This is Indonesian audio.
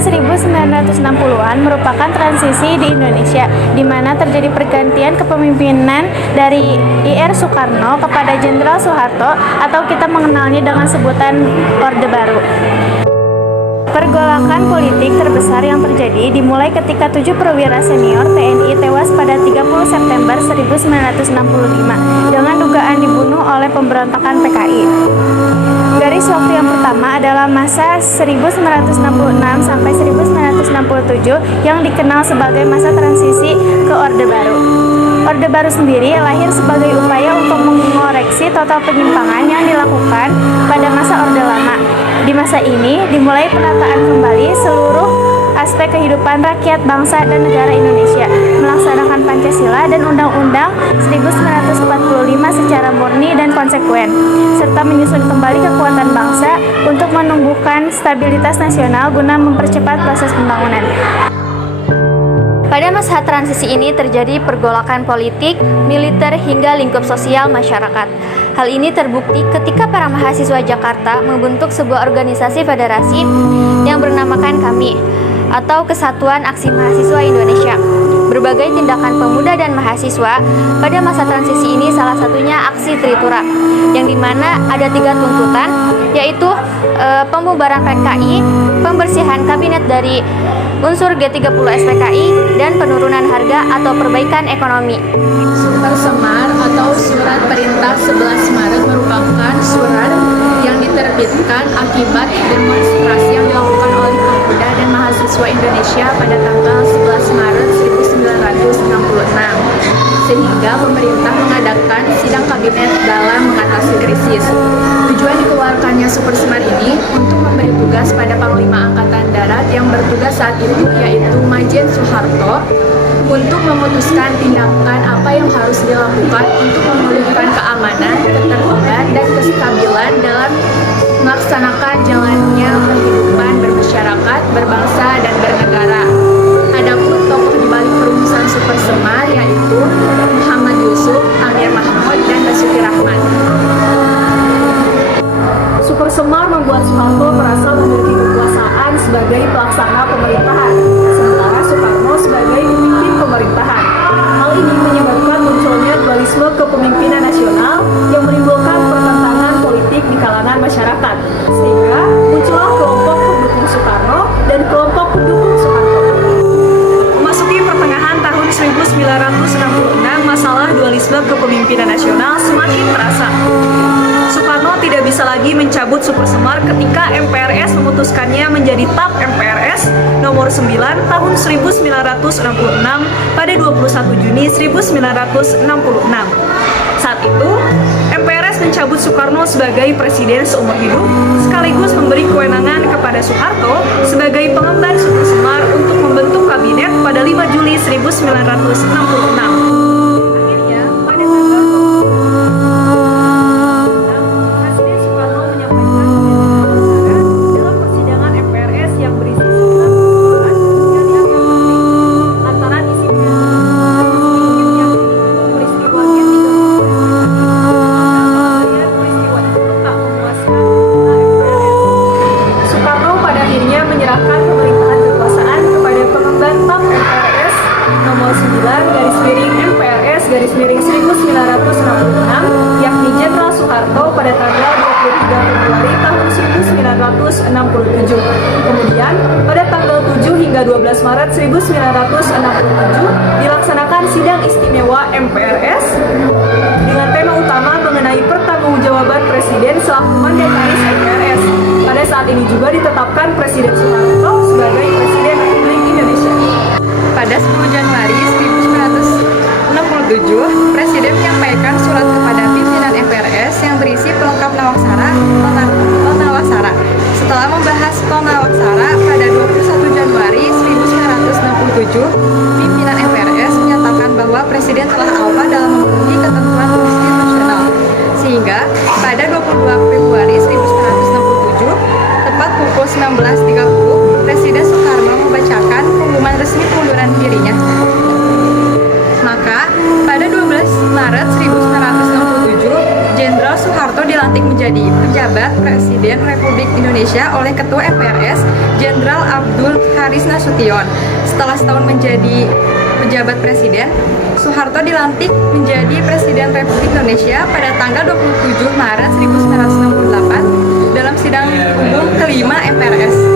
Tahun 1960-an merupakan transisi di Indonesia, di mana terjadi pergantian kepemimpinan dari Ir Soekarno kepada Jenderal Soeharto, atau kita mengenalnya dengan sebutan Orde Baru. Pergolakan politik terbesar yang terjadi dimulai ketika 7 perwira senior TNI tewas pada 30 September 1965 dengan dugaan dibunuh oleh pemberontakan PKI. Garis waktu yang pertama adalah masa 1966 sampai 1967 yang dikenal sebagai masa transisi ke Orde Baru. Orde Baru sendiri lahir sebagai upaya untuk mengoreksi total penyimpangan yang dilakukan pada masa Orde Lama. Di masa ini dimulai penataan kembali seluruh aspek kehidupan rakyat, bangsa, dan negara Indonesia, melaksanakan Pancasila dan Undang-Undang 1945 secara murni dan konsekuen, serta menyusun kembali kekuatan bangsa untuk menumbuhkan stabilitas nasional guna mempercepat proses pembangunan. Pada masa transisi ini terjadi pergolakan politik, militer, hingga lingkup sosial masyarakat. Hal ini terbukti ketika para mahasiswa Jakarta membentuk sebuah organisasi federasi yang bernamakan KAMI, atau Kesatuan Aksi Mahasiswa Indonesia. Berbagai tindakan pemuda dan mahasiswa pada masa transisi ini salah satunya aksi Tritura, yang dimana ada 3 tuntutan, yaitu pembubaran PKI, pembersihan kabinet dari unsur G30 SPKI, dan penurunan harga atau perbaikan ekonomi. Super Semar atau Surat Perintah 11 Maret merupakan surat yang diterbitkan akibat demonstrasi yang dilakukan oleh pemuda dan mahasiswa Indonesia pada tanggal 11 Maret 1966, sehingga pemerintah mengadakan sidang kabinet dalam mengatasi krisis. Tujuan dikeluarkannya Super Semar ini untuk memberi tugas pada Panglima Angkatan Darat yang bertugas saat itu, yaitu Majen Soeharto, untuk memutuskan tindakan apa yang harus dilakukan untuk memulihkan keamanan, ketertiban, dan kestabilan dalam melaksanakan jalannya kehidupan bermasyarakat, berbangsa, dan bernegara. Adapun tokoh di balik perumusan Super Semar yaitu Muhammad Yusuf, Amir Mahmud, dan Basuki Rahmat. Super Semar membuat Soeharto merasa memiliki kekuasaan sebagai pelaksana pemerintahan, sementara Soekarno sebagai pemimpin pemerintahan. Hal ini menyebabkan munculnya dualisme kepemimpinan nasional yang menimbulkan pertentangan politik di kalangan masyarakat, sehingga muncullah kelompok pendukung Soekarno dan kelompok pendukung Soeharto. Memasuki pertengahan tahun 1966, masalah dualisme kepemimpinan nasional semakin terasa. Soekarno tidak bisa lagi mencabut Super Semar ketika MPRS memutuskannya menjadi TAP MPRS nomor 9 tahun 1966 pada 21 Juni 1966. Saat itu, MPRS mencabut Soekarno sebagai presiden seumur hidup, sekaligus memberi kewenangan kepada Soeharto sebagai pengemban Super Semar untuk membentuk kabinet pada 5 Juli 1966. Kemudian, pada tanggal 7 hingga 12 Maret 1967 dilaksanakan sidang istimewa MPRS dengan tema utama mengenai pertanggungjawaban Presiden selaku mandataris MPRS. Pada saat ini juga ditetapkan Presiden Soeharto sebagai Presiden Republik Indonesia. Pada 10 Januari 1967, Presiden menyampaikan surat kepada pimpinan MPRS yang berisi pelengkap Nawaksara. Setelah membahas Nawaksara pada 21 Januari 1967, pimpinan MPRS menyatakan bahwa Presiden telah alpa dalam memenuhi ketentuan konstitusional, sehingga pada 22 Februari 1967, tepat pukul 19.30, Presiden Soekarno membacakan pengumuman resmi pengunduran dirinya. Maka, pada 12 Maret 1967, Jenderal Soeharto dilantik menjadi penjabat Presiden Republik Indonesia oleh Ketua MPRS Jenderal Abdul Haris Nasution. Setelah setahun menjadi pejabat presiden, Soeharto dilantik menjadi Presiden Republik Indonesia pada tanggal 27 Maret 1968 dalam sidang umum kelima MPRS.